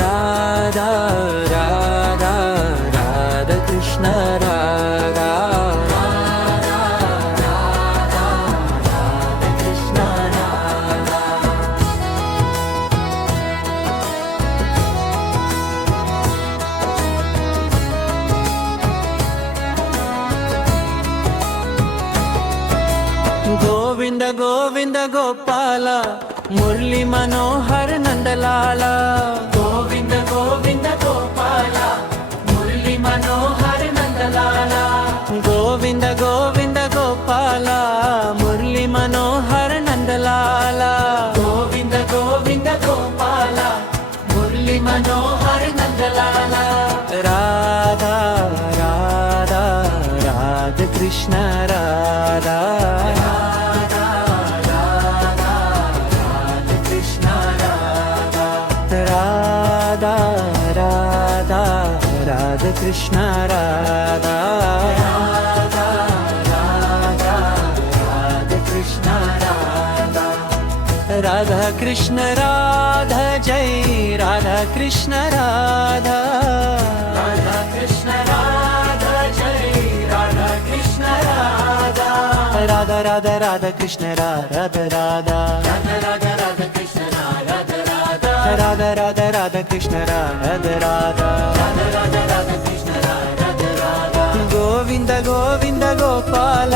Radha Radha Radha Krishna Radha Krishna Radha Govind Govind Gopal Murli Manohar Nandlal Govind Govind Gopal Murli Manohar Nandlal Govind Govind Gopal Murli Manohar Nandlal Govind Govind Gopal Murli Manohar Nandlal Radha Radha Radha Krishna Radha Radha Krishna Radha Radha Krishna Radha Radha Krishna Radha Jai Radha Krishna Radha Radha Krishna Radha Jai Radha Krishna Radha Radha Radha Radha Krishna Radha Radha Radha Radha Radha Krishna Radha Radha Radha Radha Radha Krishna Radha Radha Radha Radha Krishna Radha Radha Govind Govind Gopal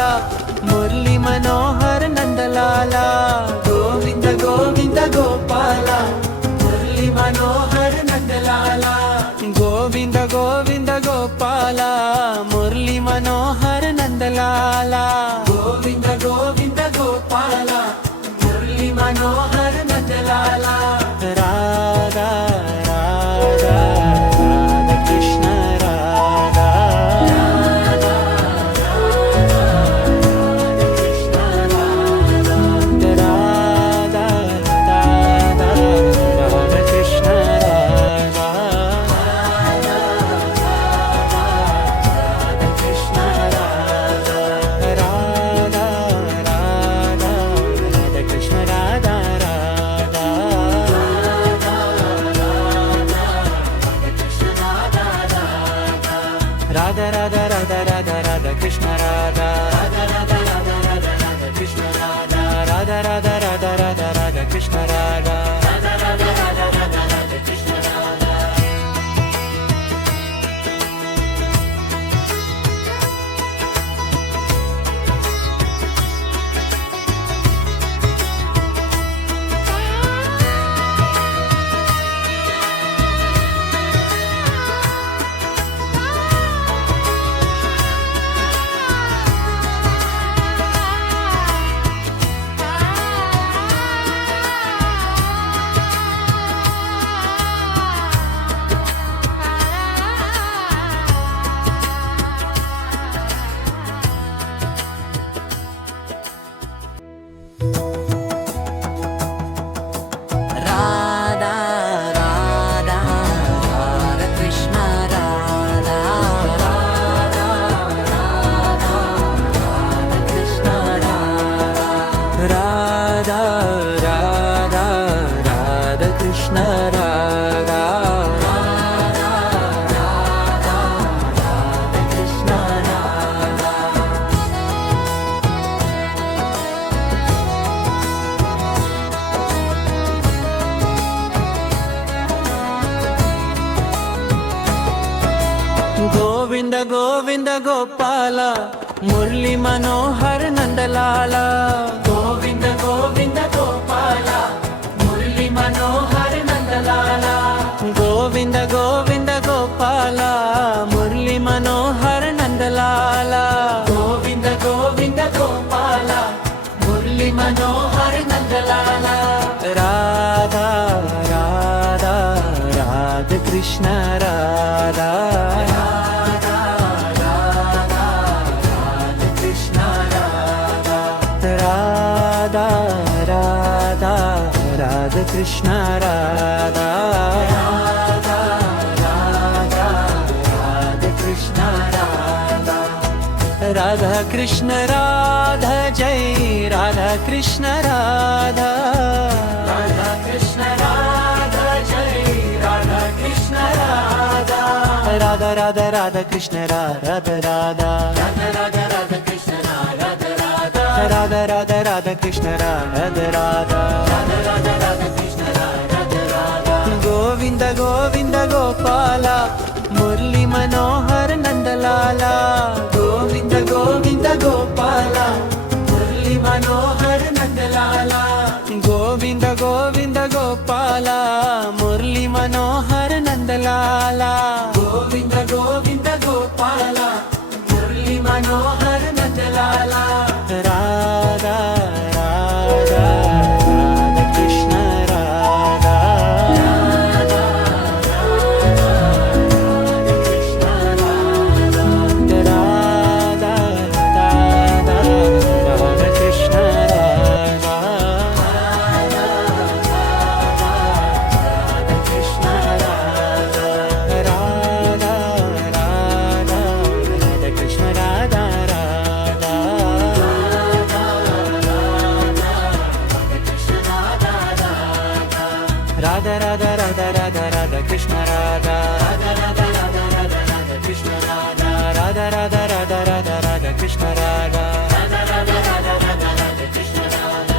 Murli Manohar Nandlal Govind Govind Gopal Murli Manohar Nandlal Govind Govind Gopal Murli Manohar Nandlal Govind Govind Gopal Murli Manohar Nandlal Radha Radha Radha Krishna Radha Radha Krishna Radha Radha Radha Krishna Radha Krishna Radha Radha Radha Krishna Radha Radha Radha Radha Radha Radha Radha Krishna Radha Radha Radha Radha Radha Radha Krishna Radha Radha Radha Radha Radha Radha Krishna Radha Radha Radha Radha Radha Radha Krishna Radha Radha Radha Radha Krishna Radha Radha Radha Radha Krishna Radha Radha Radha Radha Krishna Radha Radha Radha Radha Krishna Radha Govind Govind Gopal Murli Manohar Nandlal Govind Govind Gopal Murli Manohar Nandlal Govind Govind Gopal Murli Manohar Nandlal Govind Govind Gopal Murli Manohar Nandlal Radha Radha Radha Krishna Radha Radha Radha Radha Krishna Radha Radha Radha Radha Krishna Radha Radha Radha Radha Krishna Radha Radha Krishna Radha Jai Radha Krishna Radha Radha Krishna Radha Jai Radha Radha Radha Krishna Radha Radha Radha Radha Radha Krishna Radha Radha Radha Radha Radha Krishna Radha Radha Radha Radha Radha Krishna Radha Radha Govind Govind Gopal Murli Manohar Nandlala Govind Govind Gopal Murli Manohar Nandlala Govind Govind Gopal Murli Manohar Nandlala Govind Govind Gopal Murli Manohar Nandlala Radha Radha Radha Krishna Radha Radha Krishna Radha Radha Radha Krishna Radha Krishna Radha Radha Radha Krishna Radha Radha Radha Radha Radha Radha Radha Krishna Radha Radha Radha Radha Radha Radha Krishna Radha Radha Radha Radha Radha Radha Krishna Radha Radha Radha Radha Radha Radha Krishna Radha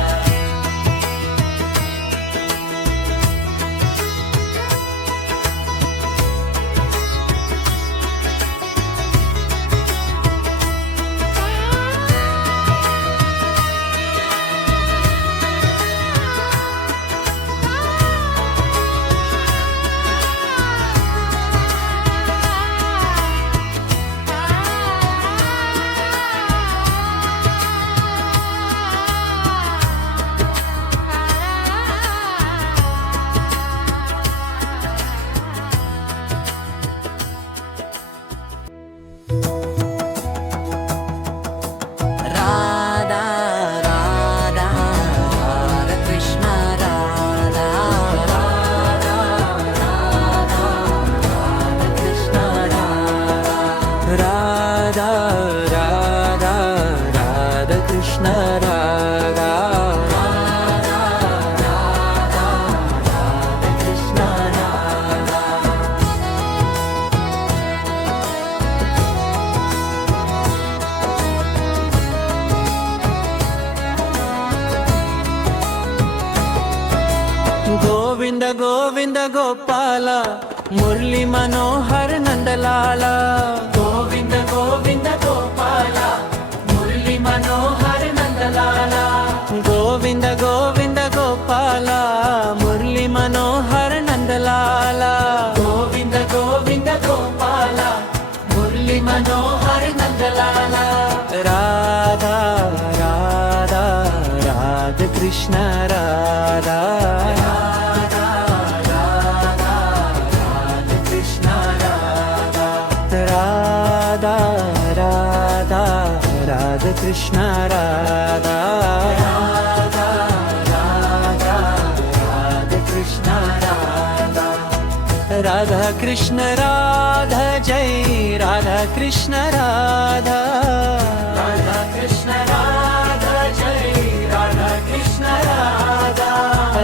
Radha Radha Radha Krishna Radha Radha Radha Radha Krishna Radha Radha Radha Radha Krishna Radha Radha Radha Radha Krishna Radha Govind Govind Gopal Murli Manohar Nandlala Govind Govind Gopal Murli Manohar Nandlala Govind Govind Gopal Murli Manohar Nandlala Govind Govind Gopal Murli Manohar Nandlala Radha Radha Radha Krishna Radha Radha Radha Radha Krishna Radha Radha Radha Radha Krishna Radha Radha Radha Radha Krishna Radha Radha Krishna Radha Jai Radha Krishna Radha Radha Krishna Radha Jai Radha Krishna Radha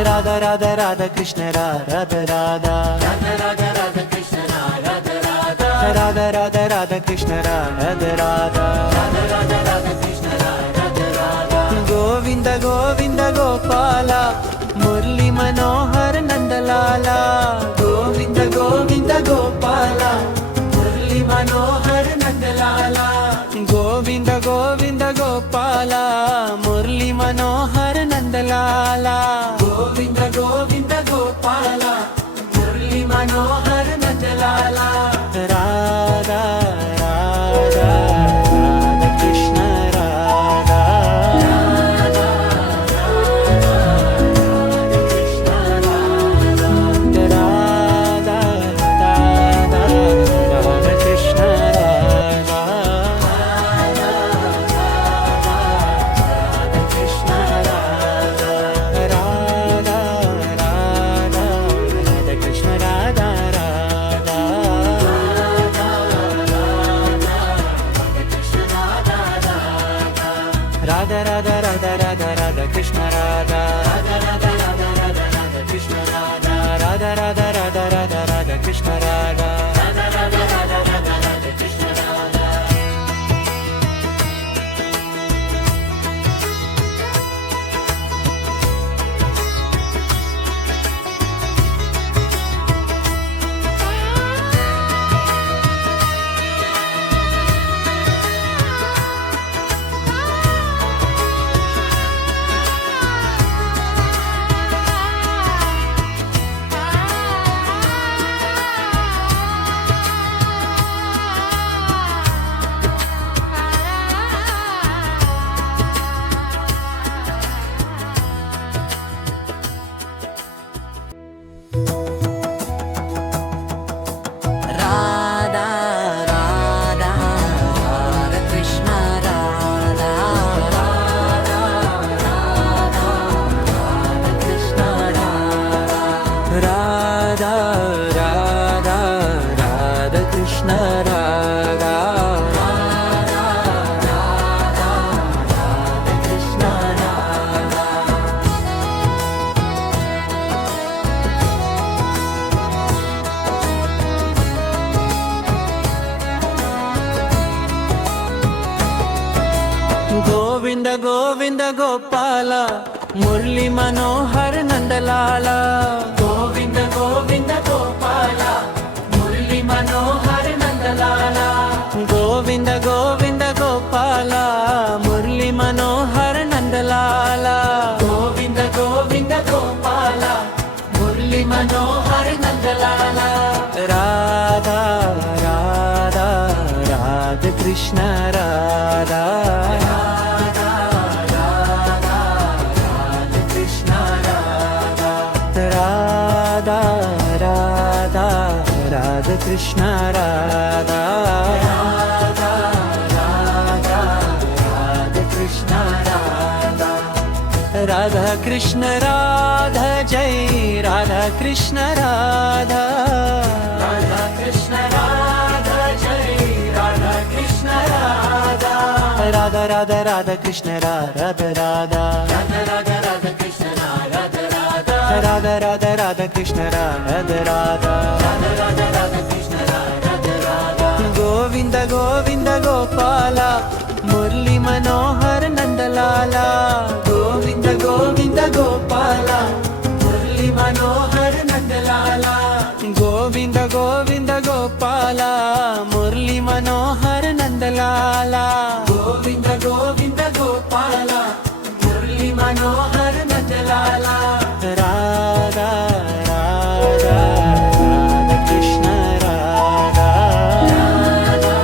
Radha Radha Radha Krishna Radha Radha Radha Radha Radha Krishna Radha Radha Radha Radha Radha Krishna Radha Radha Radha Radha Radha Krishna Radha Radha Govind Govind Gopal Murli Manohar Nandlala Govind Govind Gopal Murli Manohar Nandlala Govind Govind Gopal Murli Manohar Nandlala Govind Govind Gopal Murli Manohar Nandlala Radha Radha Radha Krishna Radha Radha Radha Radha Krishna Radha Radha Radha Radha Krishna Radha Radha Radha Krishna Radha Radha Radha Radha Krishna Radha Radha Radha Radha Krishna Radha Govinda Govinda Gopala Murali Manohar Nandalal Govinda Govinda Gopala Murali Manohar Nandalal Govinda Govinda Gopala Murali Manohar Nandalal Govinda Govinda Gopala Murali Manohar Nandalal Radha Radha Radha Krishna Radha Radha Krishna Radha Krishna Radha Radha Krishna Radha Jai Radha Krishna Radha Radha Krishna Radha Jai Radha Krishna Radha Radha Radha Radha Krishna Radha Radha Radha Radha Krishna Radha Radha Radha Radha Radha Krishna Radha Radha Radha Radha Krishna Radha Radha Govinda Govinda Gopala Murali Manohar Nandalal Govinda Govinda Gopala Murali Manohar Nandalal Govinda Govinda Gopala Murali Manohar Nandalal Govinda Govinda Gopala Murali Manohar Nandalal Radha Radha Radha Krishna Radha Radha Radha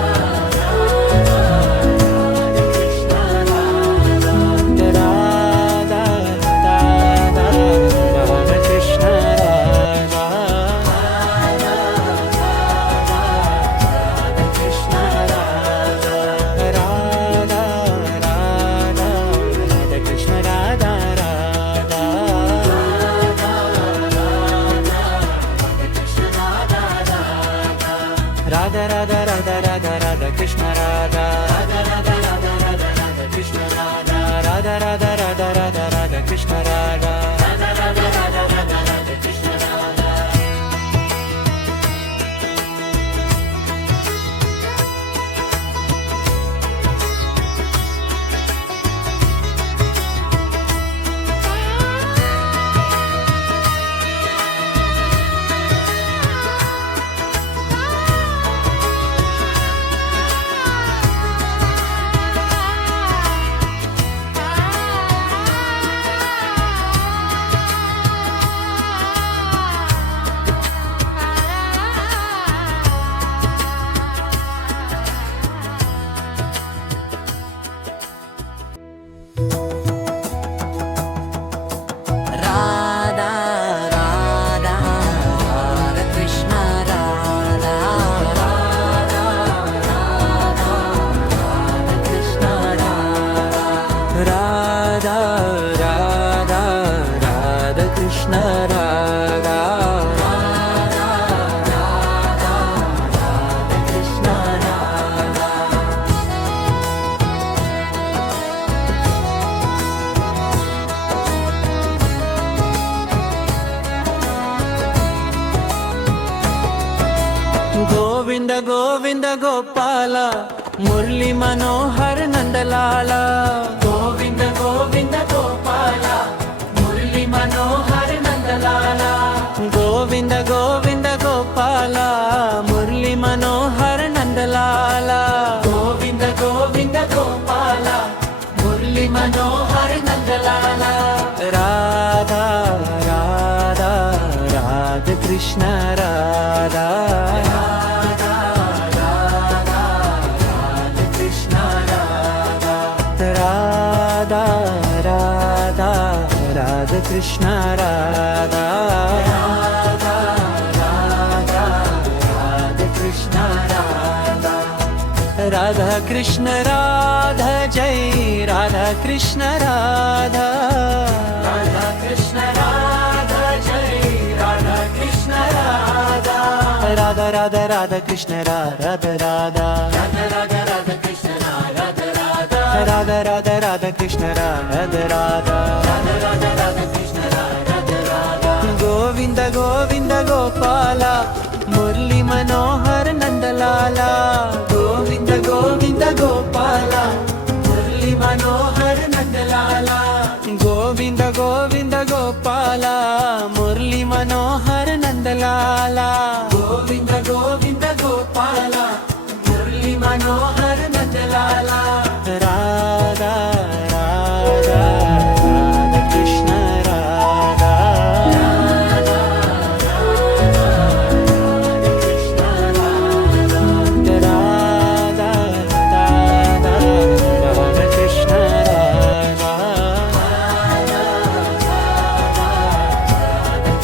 Radha Radha Radha Krishna Radha Radha Radha Radha Radha Radha Krishna Radha Radha Radha Radha Radha Radha Krishna Radha Radha Radha Radha Radha Radha Krishna Radha Govinda Govinda Gopala Murali Manohar Nandalal Govinda Govinda Gopala Murali Manohar Nandalal Govinda Govinda Gopala Murali Manohar Nandalal Govinda Govinda Gopala Murali Manohar Nandalal Radha Radha Radha Krishna Radha Radha Krishna Radha Radha Krishna Radha Radha Krishna Radha Jai Radha Krishna Radha Radha Krishna Radha Jai Radha Krishna Radha Radha Radha Krishna Radha Radha Radha Radha Radha Krishna Radha Radha Govinda Govinda Gopala Murali Manohara Nandalal Govinda Govinda Gopala Murali Manohara Nandalal Govinda Govinda Gopala Murali Manohara Nandalal Govinda Govinda Gopala Murali Manohara Nandalal Radha Radha Radha Krishna Radha Radha Radha Radha Krishna Radha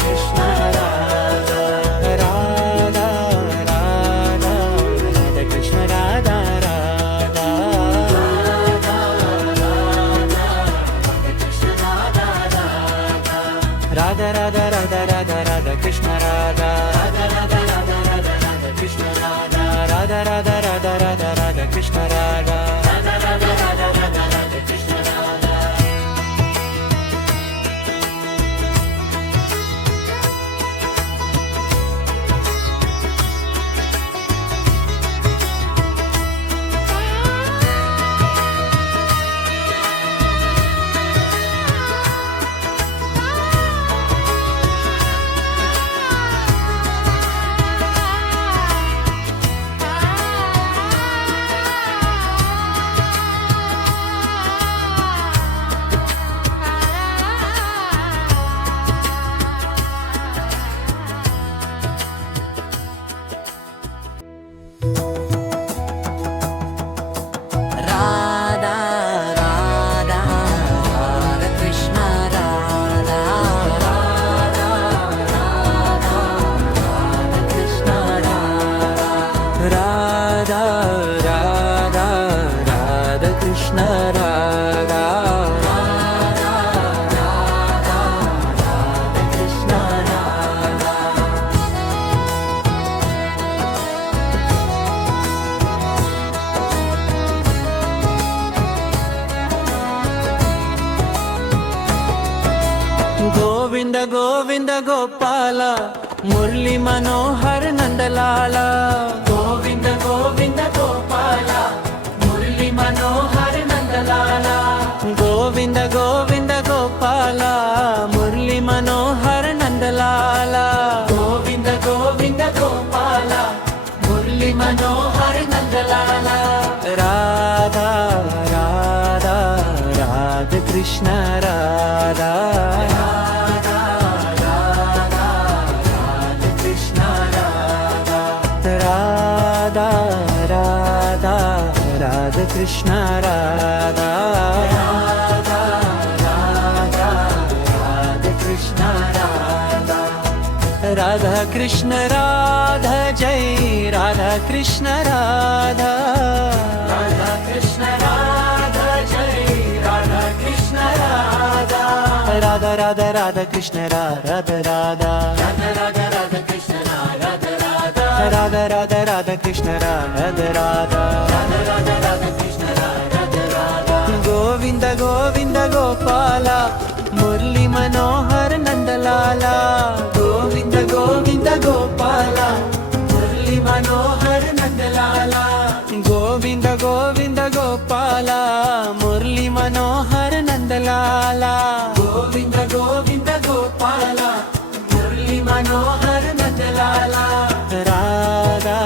Krishna Radha Radha Radha Radha Krishna Radha Radha Radha Radha Radha Radha Radha Krishna Radha Radha Radha Radha Radha Radha Krishna Radha Radha Radha Radha Radha Radha Krishna Radha Radha Radha Radha Radha Radha Krishna Radha Radha Radha Radha Krishna Radha Radha Radha Radha Krishna Radha Radha Radha Radha Krishna Radha Krishna Radha Govinda Govinda Gopala Murali Manohara Nandalal Govinda Govinda Gopala Murali Manohara Nandalal Govinda Govinda Gopala Murali Manohara Nandalal Govinda Govinda Gopala Murali Manohara Nandalal Radha Radha Radha Krishna Radha Radha Radha Radha Krishna Radha Radha Radha Radha Krishna Radha Radha Krishna Radha Jai Radha Krishna Radha Radha Krishna Radha Jai Radha Krishna Radha Radha Radha Radha Krishna Radha Radha Radha Radha Krishna Radha Radha Radha Radha Radha Krishna Radha Radha Radha Radha Krishna Radha Radha Govinda Govinda Gopala Murali Manohara Nandalal Govinda Govinda Gopala Murali Manohara Nandalal Govinda Govinda Gopala Murali Manohara Nandalal Govinda Govinda Gopala Murali Manohara Nandalal Radha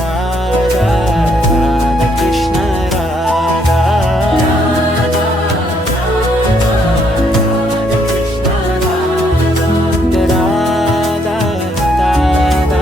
Radha Radha Krishna Radha Radha Radha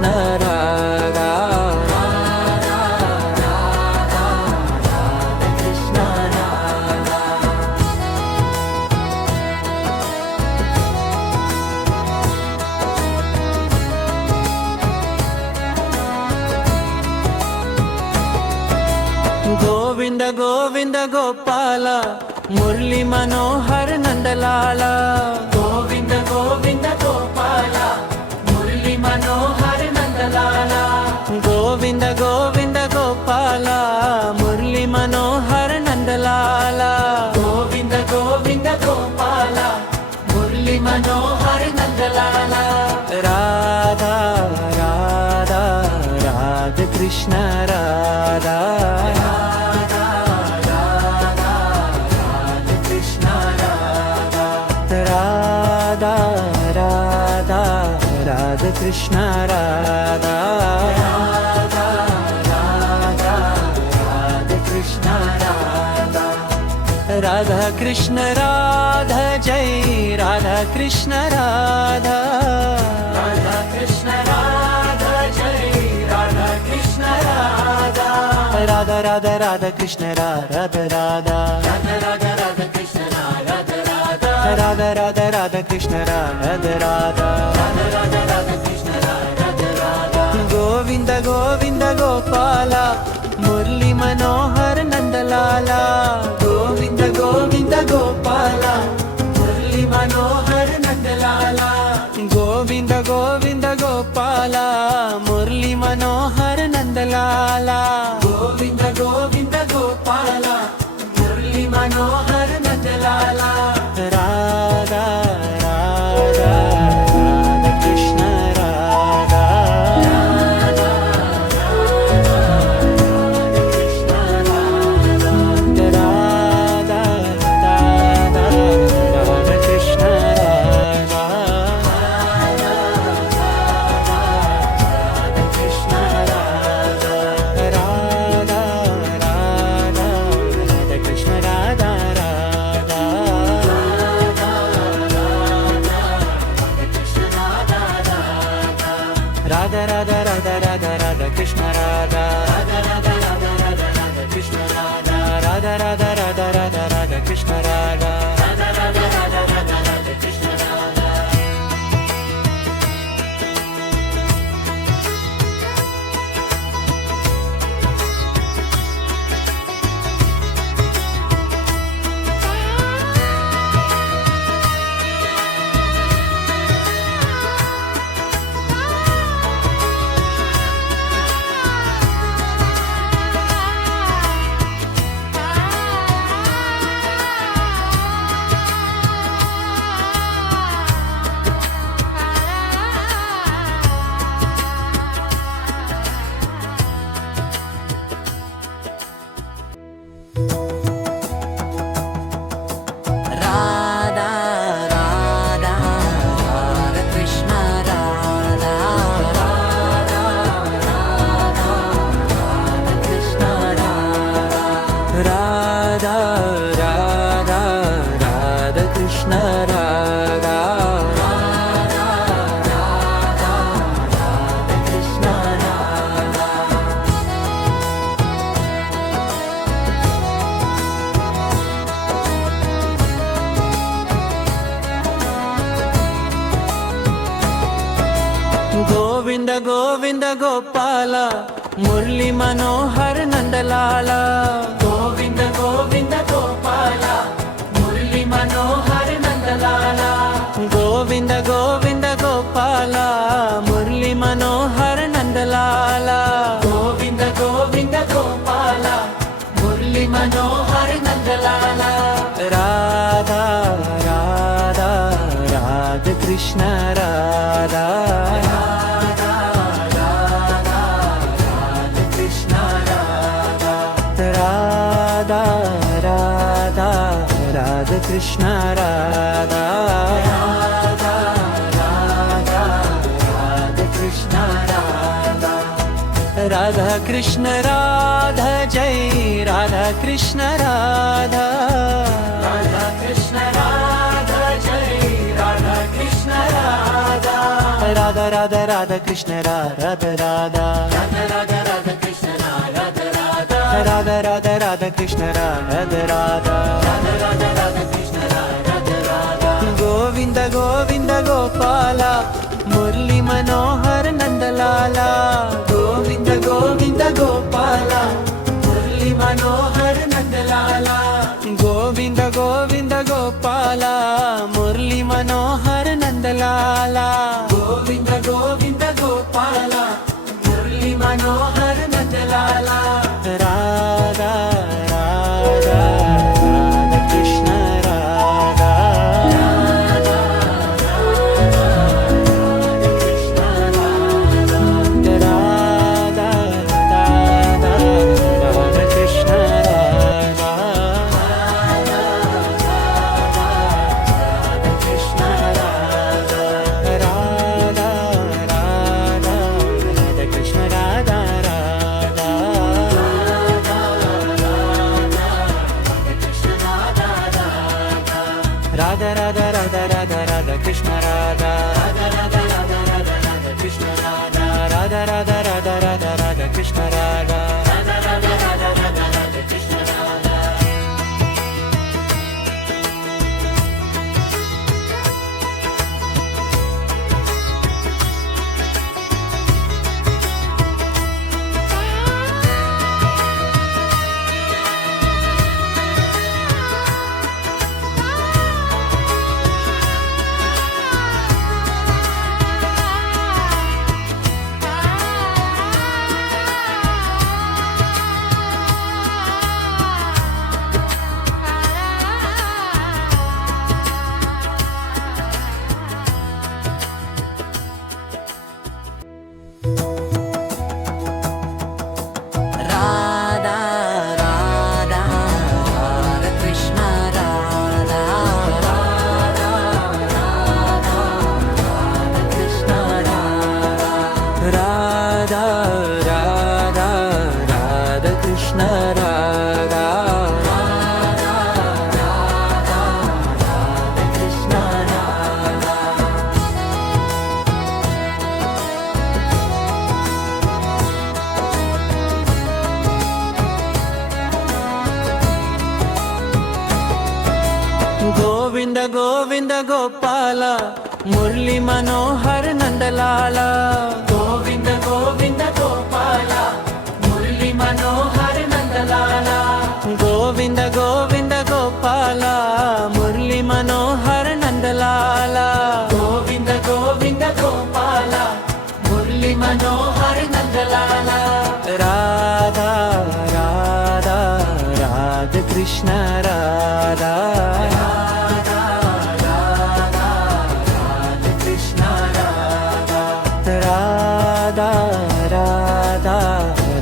Krishna Radha Krishna Radha Govinda Govinda Gopala Murali Manohar Nandalal Govinda Govinda Gopala Murali Manohar Nandalal Govinda Govinda Gopala Murali Manohar Nandalal Govinda Govinda Gopala Murali Manohar Nandalal Radha Radha Radha Krishna Radha Radha Radha Radha Krishna Radha Radha Radha Radha Krishna Radha Radha Krishna Radha Jai Radha Krishna Radha Radha Krishna Radha Jai Radha Krishna Radha Radha Radha Radha Krishna Radha Radha Radha Radha Radha Krishna Radha Radha Radha Radha Radha Krishna Radha Radha Radha Radha Radha Krishna Radha Radha Govinda Govinda Gopala Murali Manohar Nandalal Govinda Govinda Gopala Murali Manohar Nandalal Govinda Govinda Gopala Murali Manohar Nandalal Govinda Govinda Gopala Murali Manohar Nandalal Radha Radha Radha Krishna Radha Radha Krishna Radha Radha Radha Radha Krishna Radha Krishna Radha Radha Radha Radha Krishna Radha Radha Radha Radha Radha Radha Radha Krishna Radha Radha Radha Radha Radha Radha Krishna Radha Radha Radha Radha Radha Radha Krishna Radha Radha Radha Radha Radha Radha Krishna Radha Radha Radha Radha Krishna Radha Radha Radha Radha Krishna Radha Radha Radha Radha Krishna Radha Radha Radha Radha Krishna Radha Govinda Govinda Gopala Murali Manohar Nandalal Govinda Govinda Gopala Murali Manohar Nandalal Govinda Govinda Gopala Murali Manohar Nandalal Govinda Govinda Gopala Murali Manohar Nandalal Radha Radha Radha Krishna Radha Radha Radha Radha Krishna Radha Radha Radha Radha Krishna Radha Radha Radha Radha Krishna Radha Radha Krishna Radha Jai Radha Krishna Radha Radha Krishna Radha Jai Radha Krishna Radha Radha Radha Radha Krishna Radha Radha Radha Radha Radha Krishna Radha Radha Govinda Govinda Gopala Murali Manohara Nandalal Govinda Govinda Gopala Murali Manohara Nandalal Govinda Govinda Gopala Murali Manohara Nandalal Govinda Govinda Gopala Murali Manohara Nandalal Radha Radha Radha Krishna Radha Radha Radha Radha Krishna Radha Krishna Radha Radha Radha Radha Krishna Radha Radha Radha Radha Radha Radha Radha Krishna Radha Krishna Radha Radha Radha Radha Radha Radha Krishna Radha Krishna Radha Radha Radha Radha Krishna Radha Radha Radha Radha Krishna Radha Radha Radha Radha Krishna Radha Krishna Radha Govinda Govinda Gopala Murali Manohara Nandalal Govinda Govinda Gopala Murali Manohara Nandalal Govinda Govinda Gopala Murali Manohara Nandalal Govinda Govinda Gopala Murali Manohara Nandalal Radha Radha Radha Krishna Radha Radha Radha Radha Krishna Radha Radha Radha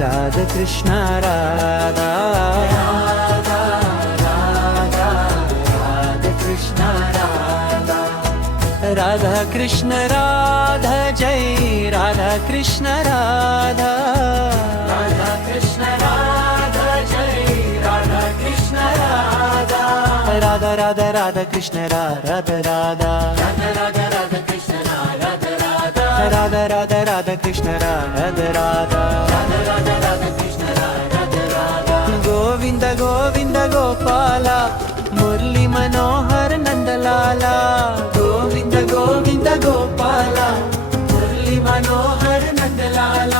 Radha Krishna Radha Radha Krishna Radha Jai Radha Krishna Radha Radha Krishna Radha Jai Radha Krishna Radha Radha Radha Radha Krishna Radha Radha Radha Radha Krishna Radha Radha Radha Radha Radha Krishna Radha Radha Radha Radha Krishna Radha Radha Govinda Govinda Gopala Murali Manohara Nandalal Govinda Govinda Gopala Murali Manohara Nandalal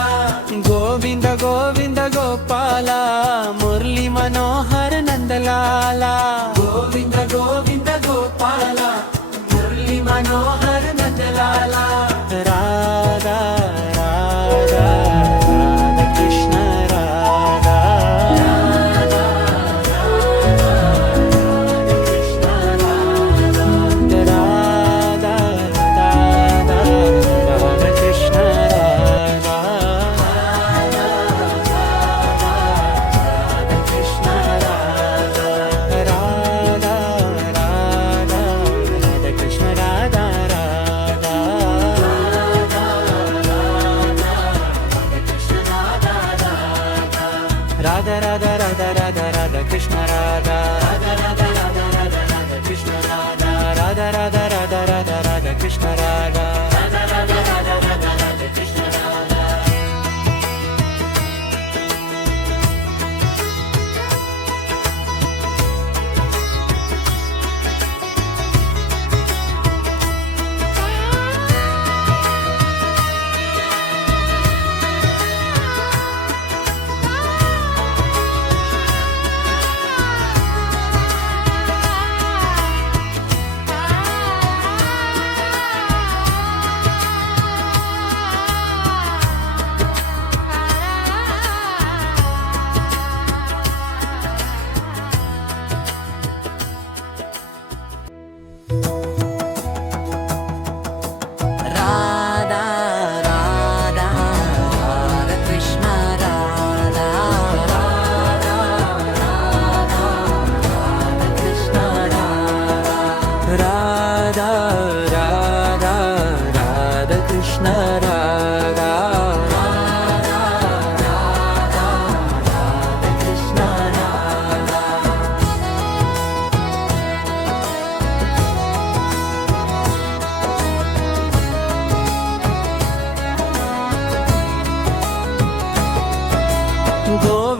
Govinda Govinda Gopala Murali Manohara Nandalal Govinda Govinda Gopala Murali Manohara Nandalal Radha Radha Radha Krishna Radha Radha Radha Radha Krishna Radha Krishna Radha Radha Radha Radha Krishna Radha Radha Radha Radha Radha Radha Radha Krishna Radha Radha Radha Radha Radha Radha Krishna Radha Radha Radha Radha Radha Radha Krishna Radha Radha Radha Radha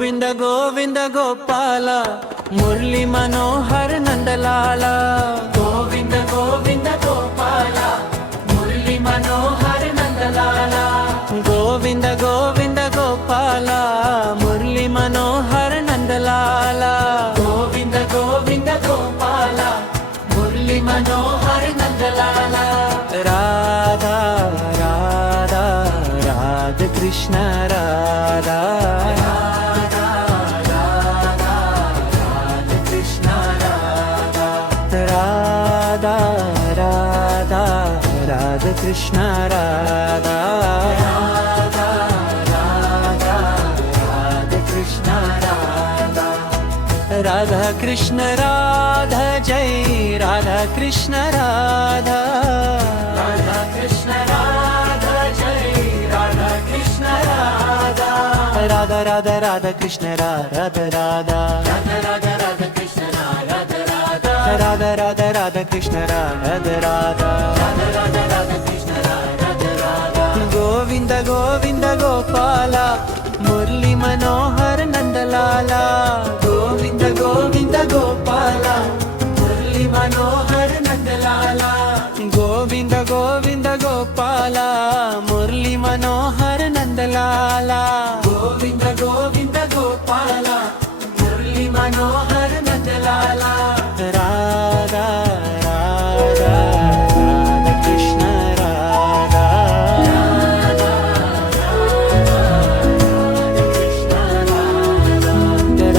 Govinda Govinda Gopala Murali Manohar Nandalal Govinda Govinda Gopala Murali Manohar Nandalal Govinda Govinda Gopala Murali Manohar Nandalal Govinda Govinda Gopala Murali Manohar Nandalal Radha Radha Radha Krishna Radha Krishna Radha Krishna Radha Radha Krishna Radha Jai Radha Krishna Radha Radha Krishna Radha Jai Radha Krishna Radha Radha Radha Radha Krishna Radha Radha Radha Radha Krishna Radha Radha Radha Radha Radha Krishna Radha Radha Radha Radha Krishna Radha Radha Govinda Govinda Gopala Murali Manohar Nandalal Govinda Govinda Gopala Murali Manohar Nandalal Govinda Govinda Gopala Murali Manohar Nandalal Govinda Govinda Gopala Murali Manohar Nandalal Radha Radha Radha Krishna Radha Radha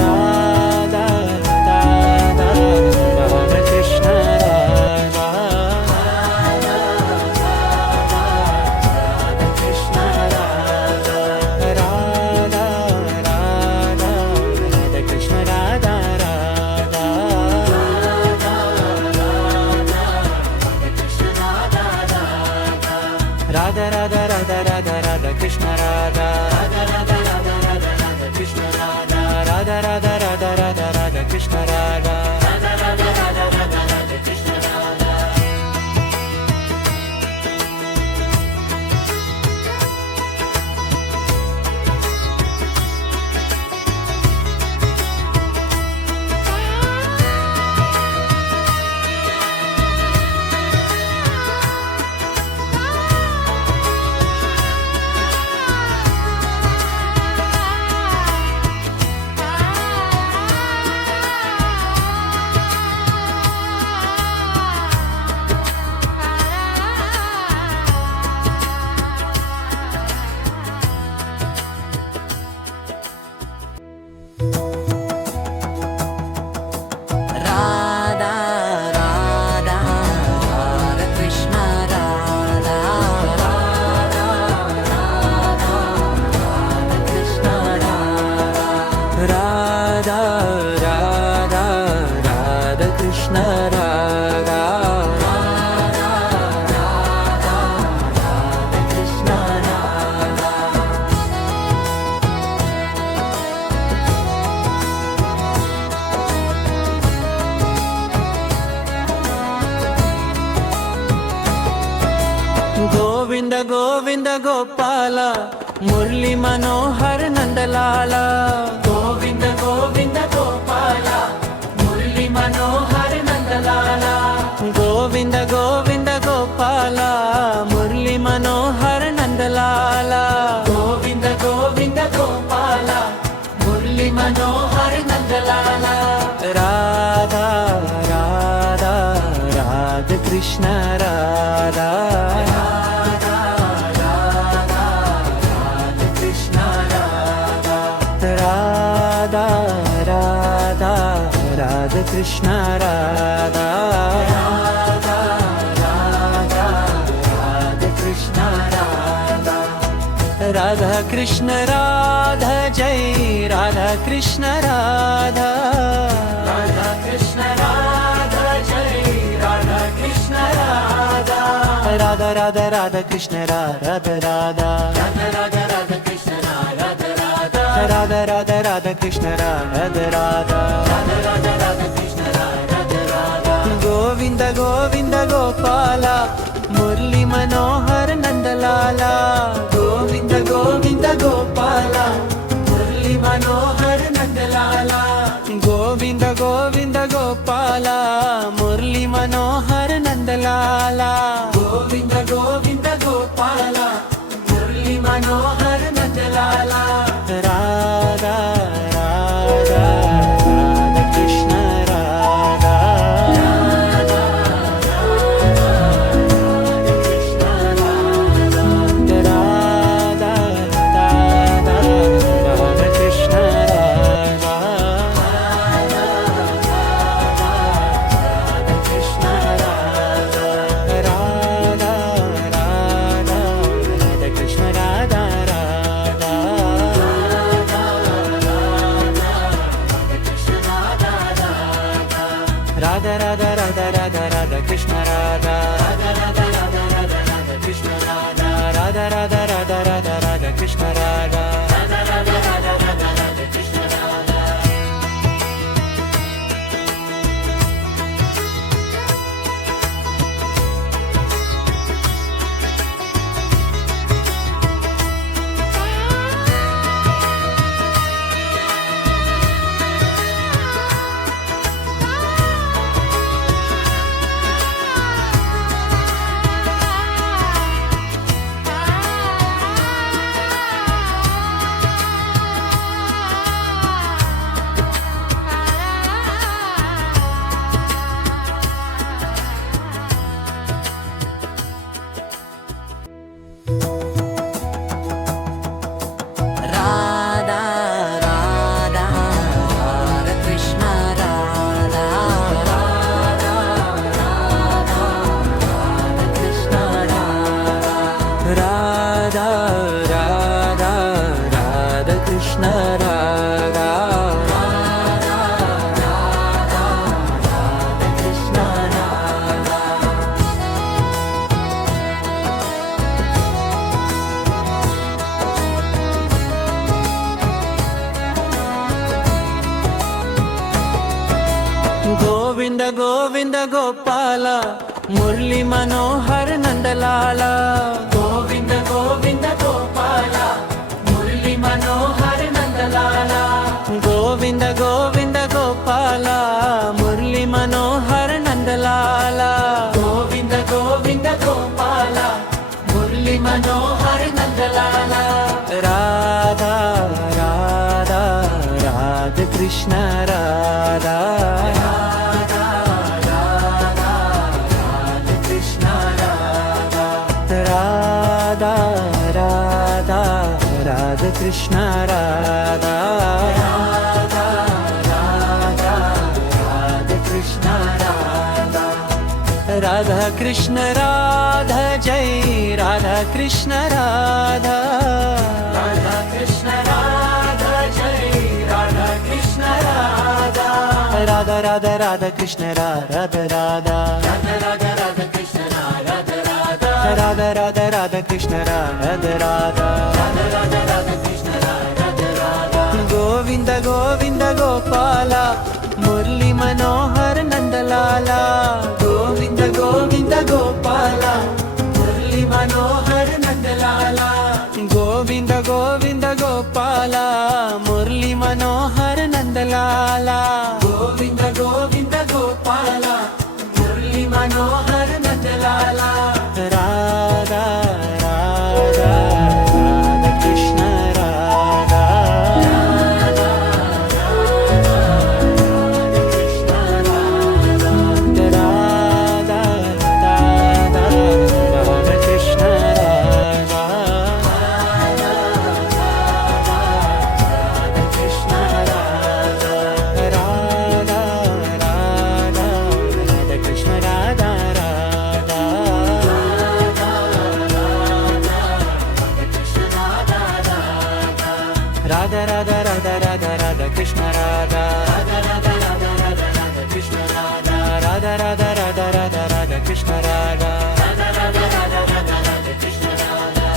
Radha Radha Radha Radha Krishna Radha Radha Radha Radha Radha Radha Krishna Radha Radha Radha Radha Radha Radha Krishna Radha Radha Radha Radha Radha Radha Krishna Radha Radha Radha Radha Krishna Radha Radha Radha Radha Krishna Radha Radha Radha Radha Krishna Radha Krishna Radha Govinda Govinda Gopala Murali Manohar Nandalal Govinda Govinda Gopala Murali Manohar Nandalal Govinda Govinda Gopala Murali Manohar Nandalal Govinda Govinda Gopala Murali Manohar Nandalal Radha Radha Radha Krishna Radha Radha Radha Radha Krishna Radha Radha Radha Radha Krishna Radha Radha Krishna Radha Jai Radha Krishna Radha Radha Krishna Radha Jai Radha Krishna Radha Radha Radha Radha Krishna Radha Radha Radha Radha Radha Krishna Radha Radha Radha Radha Radha Krishna Radha Radha Radha Radha Radha Krishna Radha Radha Govinda Govinda Gopala Murali Manohar Nandalal Govinda Govinda Gopala Murali Manohar Krishna Radha Radha Radha Radha Radha Radha Krishna Radha Radha Radha Radha Krishna Radha Radha Radha Radha Krishna Radha Radha Radha Radha Krishna Radha Krishna Radha Govinda Govinda Gopala Murali Manohar Nandalal Govinda Govinda Gopala Murali Manohar Nandalal Govinda Govinda Gopala Murali Manohar Nandalal Govinda Govinda Gopala Murali Manohar Nandalal Radha Radha Radha Krishna Radha Radha Radha Radha Krishna Radha Radha Radha Radha Krishna Radha Radha Krishna Radha Jai Radha Krishna Radha Radha Krishna Radha Jai Radha Krishna Radha Radha Radha Radha Krishna Radha Radha Radha Radha Radha Krishna Radha Radha Radha Radha Radha Krishna Radha Radha Radha Radha Radha Krishna Radha Radha Govinda Govinda Gopala Murali Manohar Nandalal Govinda Govinda Gopala Murali Manohar Nandalal Govinda Govinda Gopala Murali Manohar Nandalal Govinda Govinda Gopala Murali Manohar Nandalal Radha Radha Radha Krishna Radha Radha Krishna Radha Radha Radha Radha Krishna Radha Krishna Radha Radha Radha Radha Krishna Radha Radha Radha Radha Radha Radha Radha Krishna Radha Radha Radha Radha Radha Radha Krishna Radha Radha Radha Radha Radha Radha Krishna Radha Radha Radha Radha Radha Radha Krishna Radha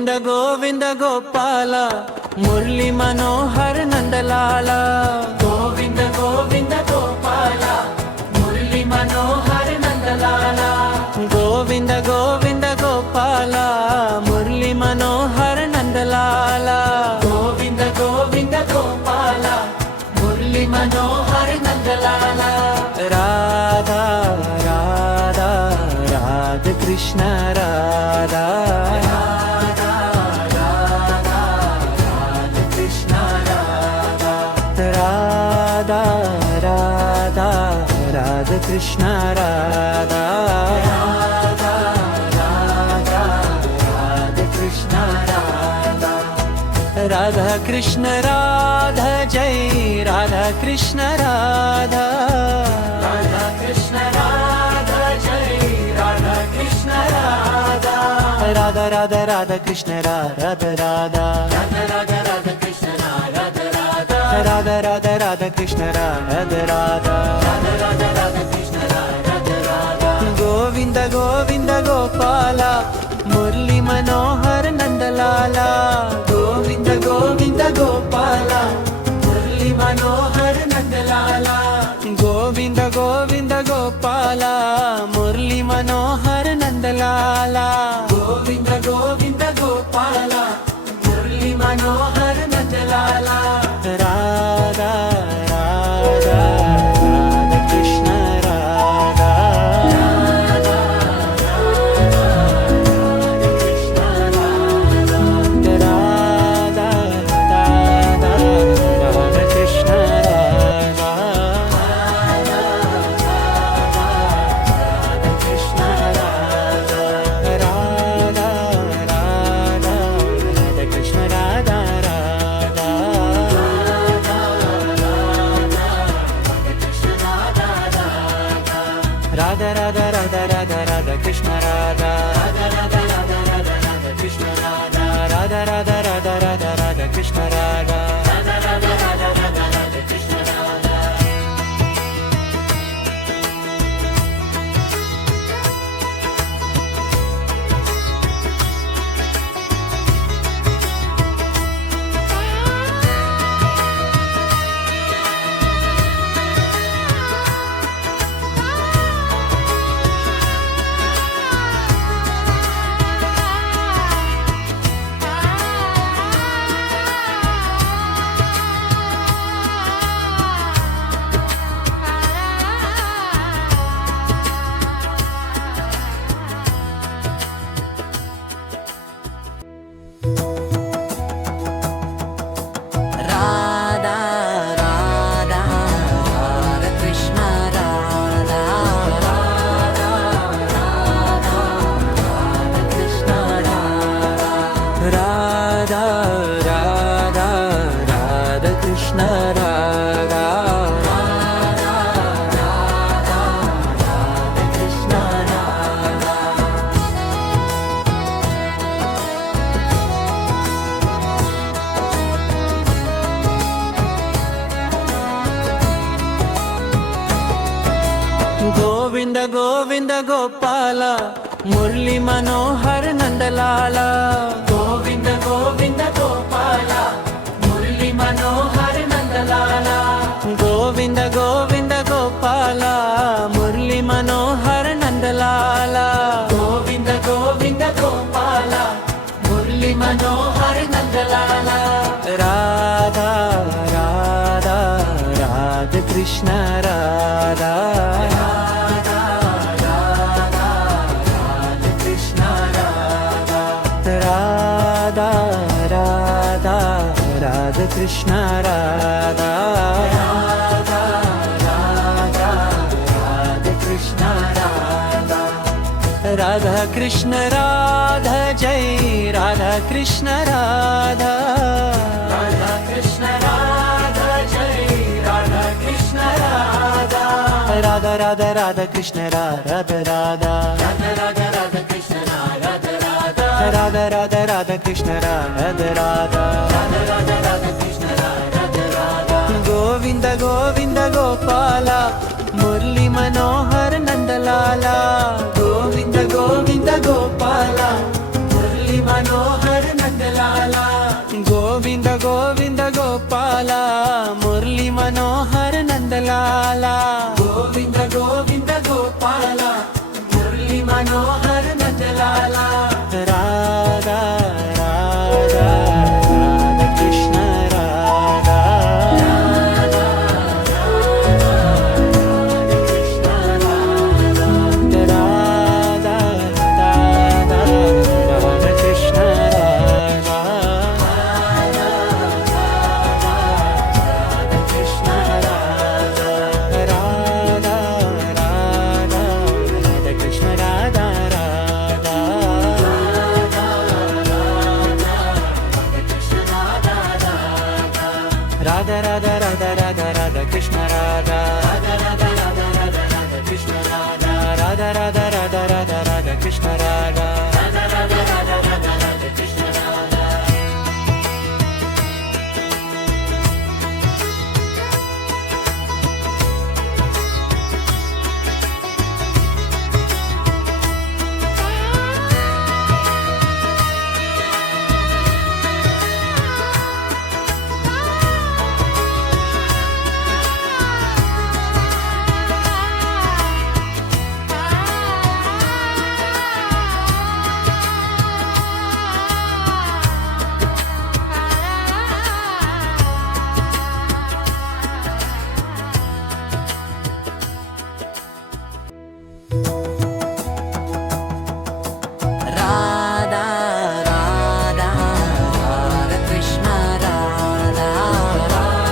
Govinda Govinda Gopala Murali Manohara Nandalal Govinda Govinda Gopala Murali Manohara Nandalal Govinda Govinda Gopala Murali Manohara Nandalal Govinda Govinda Gopala Murali Manohara Nandalal Radha Radha Radha Krishna Radha Radha Radha Radha Krishna Radha Radha Radha Radha Krishna Radha Radha Krishna Radha Jai Radha Krishna Radha Radha Krishna Radha Jai Radha Krishna Radha Radha Radha Radha Krishna Radha Radha Radha Radha Radha Krishna Radha Radha Radha Radha Krishna Radha Radha Radha Radha Radha Krishna Radha Radha Govinda Govinda Gopala Murali Manohara Nandalal Govinda Govinda Gopala Murali Manohara Nandalal Govinda Govinda Gopala Murali Manohara Nandalal Govinda Govinda Gopala Murali Manohara Nandalal Radha Radha Radha Krishna Radha Radha Krishna Radha Radha Radha Krishna Radha Krishna Radha Radha Radha Radha Krishna Radha Radha Radha Radha Radha Radha Radha Krishna Radha Radha Radha Radha Radha Radha Krishna Radha Radha Radha Radha Radha Radha Krishna Radha Radha Radha Radha Radha Radha Krishna Radha Radha Radha Radha Krishna Radha Radha Radha Radha Krishna Radha Radha Radha Krishna Radha Radha Radha Radha Krishna Radha Govinda Govinda Gopala Murali Manohara Nandalal Govinda Govinda Gopala Murali Manohara Nandalal Govinda Govinda Gopala Murali Manohara Nandalal Govinda Govinda Gopala Murali Manohara Nandalal Radha Radha Radha Krishna Radha Radha Radha Radha Krishna Radha Radha Radha Radha Krishna Radha Radha Radha Radha Krishna Radha Radha Krishna Radha Jai Radha Krishna Radha Radha Krishna Radha Jai Radha Krishna Radha Radha Radha Radha Krishna Radha Radha Radha Radha Radha Krishna Radha Radha Radha Radha Radha Krishna Radha Radha Radha Radha Radha Krishna Radha Radha Govinda Govinda Gopala Murali Manohara Nandalal Govinda Govinda Gopala Murali Manohara Nandalal Govinda Govinda Gopala Murali Manohara Nandalal Radha Radha Radha Krishna Radha Radha Radha Radha Krishna Radha Radha Radha Radha Krishna Radha Radha Radha Radha Radha Radha Radha Krishna Radha Krishna Radha Radha Radha Radha Radha Radha Krishna Radha Krishna Radha Radha Radha Radha Krishna Radha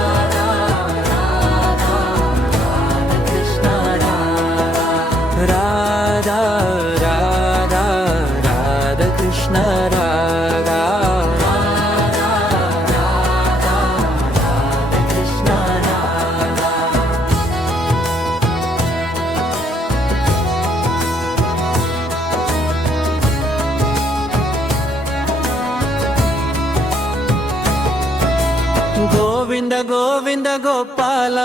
Radha Radha Radha Krishna Radha Radha Radha Radha Krishna Radha Krishna Radha Govinda Govinda Gopala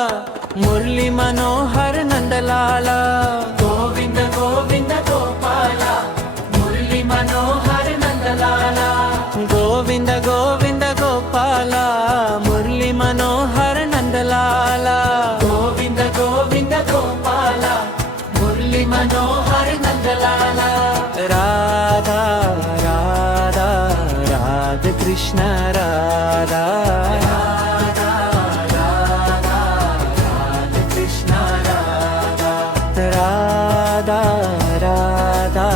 Murali Manohar Nandalal Govinda Govinda Gopala Murali Manohara Nandalal Govinda Govinda Gopala Murali Manohar Nandalal Govinda Govinda Gopala Murali Manohara Nandalal Radha Radha Radha Krishna Radha Krishna Radha Radha Radha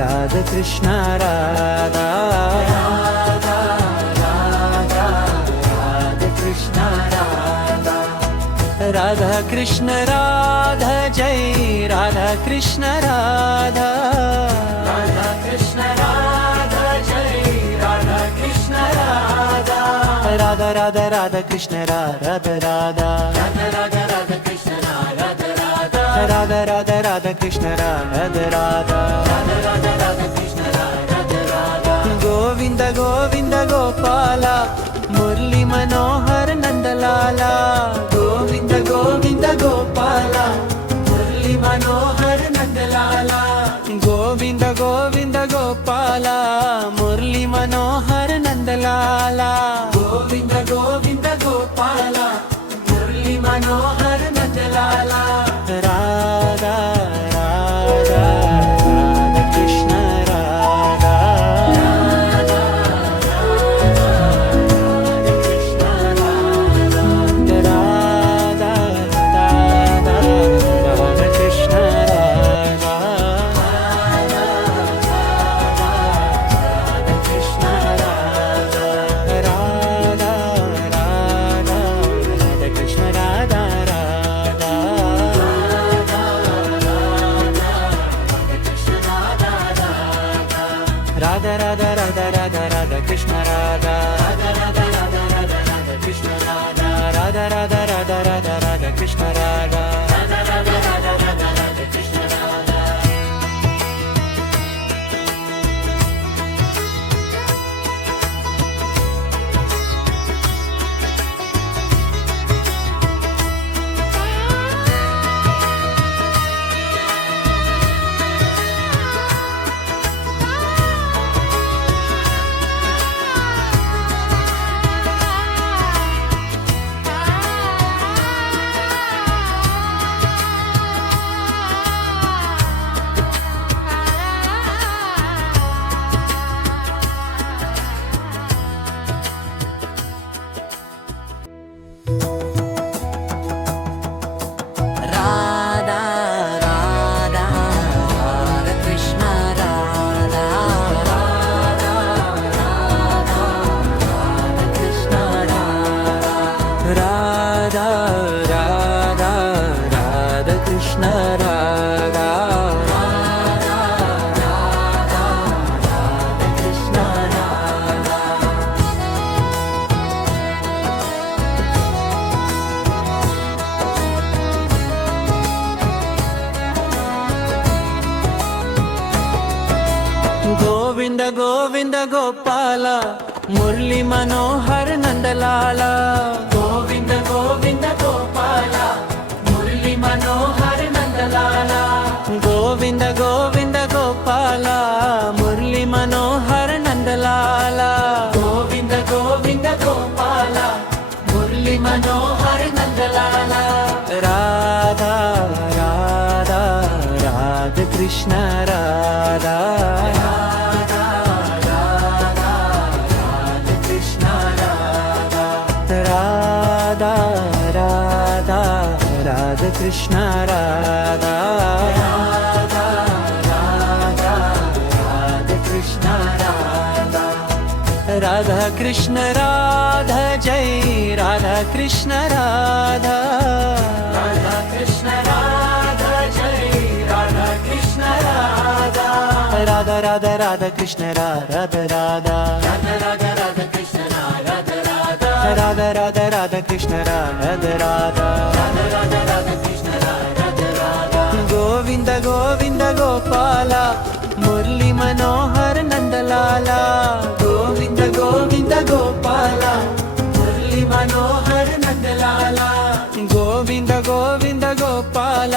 Radha Krishna Radha Krishna Radha Radha Krishna Radha Jai Radha Krishna Radha Krishna Radha Jai Radha Krishna Radha Radha Radha Radha Krishna Radha Radha Radha Radha Krishna Radha Radha Radha Radha Radha Krishna Radha Radha Radha Radha Krishna Radha Radha Govinda Govinda Gopala Murali Manohar Nandalal Govinda Govinda Gopala Murali Manohara Nandalal Govinda Govinda Gopala Murali Manohar Nandalal Govinda Govinda Gopala Murali Manohara Nandalal Radha Radha Radha Krishna Radha Krishna Radha Radha Radha Radha Krishna Radha Krishna Radha Radha Radha Radha Krishna Radha Radha Radha Radha Radha Radha Radha Krishna Radha Krishna Radha Radha Radha Radha Radha Radha Krishna Radha Krishna Radha Govinda Gopala Murali Manohar Nandalal Govinda Govinda Gopala Murali Manohar Nandalal Govinda Govinda Gopala Murali Manohar Nandalal Govinda Govinda Gopala Murali Manohar Nandalal Radha Radha Radha Krishna Radha Radha Radha Radha Krishna Radha Radha Radha Radha Krishna Radha Radha Radha Radha Krishna Radha Radha Krishna Radha Jai Radha Krishna Radha Radha Krishna Radha Jai Radha Krishna Radha Radha Radha Radha Krishna Radha Radha Radha Radha Radha Krishna Radha Radha Radha Radha Radha Krishna Radha Radha Radha Radha Radha Krishna Radha Radha Govinda Govinda Gopala Murali Manohar Nandalal Govinda Govinda Gopala Murali Manohar Nandalal Govinda Govinda Gopala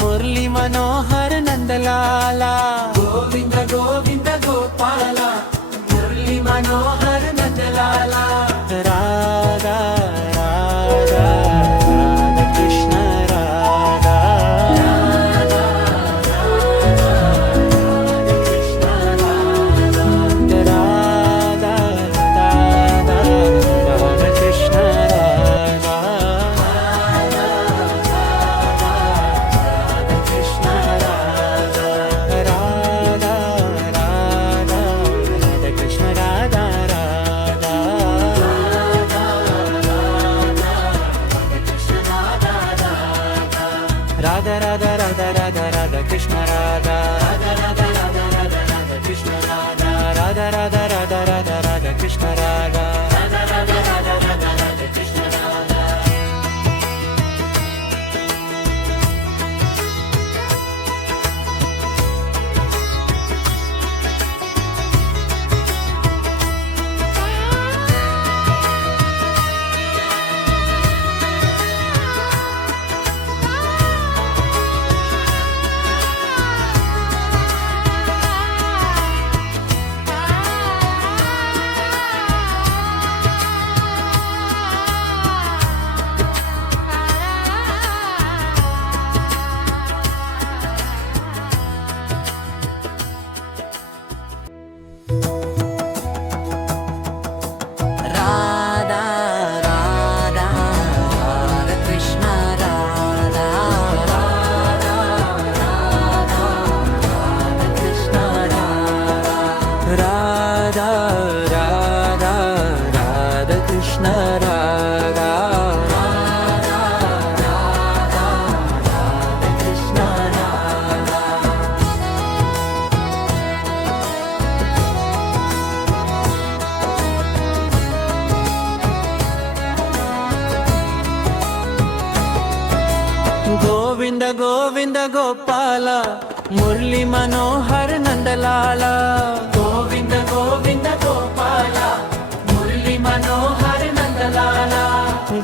Murali Manohar Nandalal Govinda Govinda Gopala Murali Manohar Nandalal Radha Radha Radha Krishna Radha Radha Radha Radha Krishna Radha Radha Radha Radha Krishna Radha Radha Krishna Radha Radha Radha Radha Krishna Radha Radha Radha Radha Radha Radha Radha Krishna Radha Krishna Radha Radha Radha Radha Radha Radha Krishna Radha Krishna Radha Radha Radha Radha Krishna Radha Krishna Radha Radha Radha Radha Krishna Radha Krishna Radha Govinda Govinda Gopala Murali Manohar Nandalal Govinda Govinda Gopala Murali Manohar Nandalal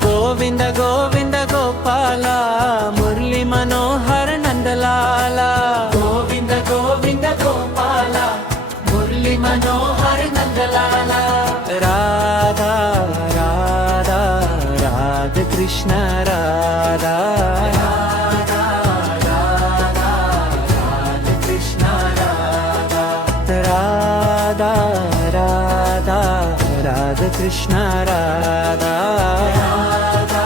Govinda Govinda Gopala Murali Manohar Nandalal Govinda Govinda Gopala Murali Manohar Nandalal Radha Radha Radha Krishna Radha Radha Radha Radha Krishna Radha Radha Radha Radha Krishna Radha Radha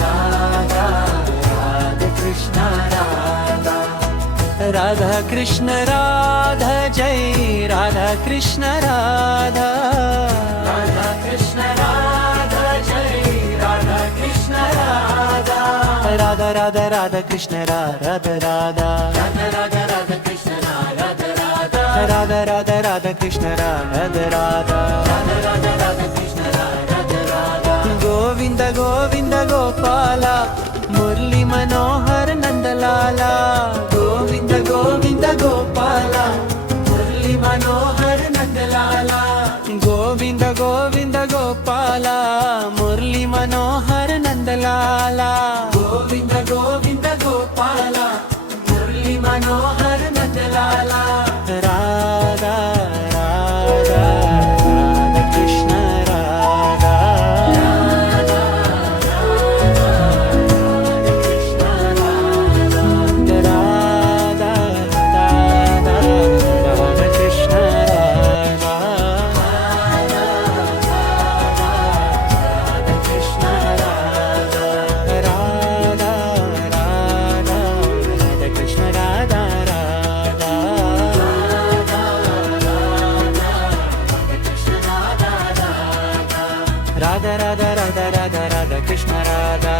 Radha Radha Krishna Radha Radha Krishna Radha Jai Radha Krishna Radha Radha Krishna Radha Jai Radha Krishna Radha Radha Radha Radha Krishna Radha Radha Radha Radha Radha Krishna Radha Radha Radha Radha Radha Krishna Radha Radha Radha Radha Radha Krishna Radha Radha Govinda Govinda Gopala Murali Manohar Nandalal Govinda Govinda Gopala Murali Manohar Nanda Nandalal Govinda Govinda Gopala Murali Manohara Nandalal Govinda Govinda Gopala Murali Manohara Nandalal Radha Radha Radha Krishna Radha Radha Radha Radha Krishna Radha Krishna Radha Radha Radha Radha Krishna Radha Radha Radha Radha Radha Radha Radha Krishna Radha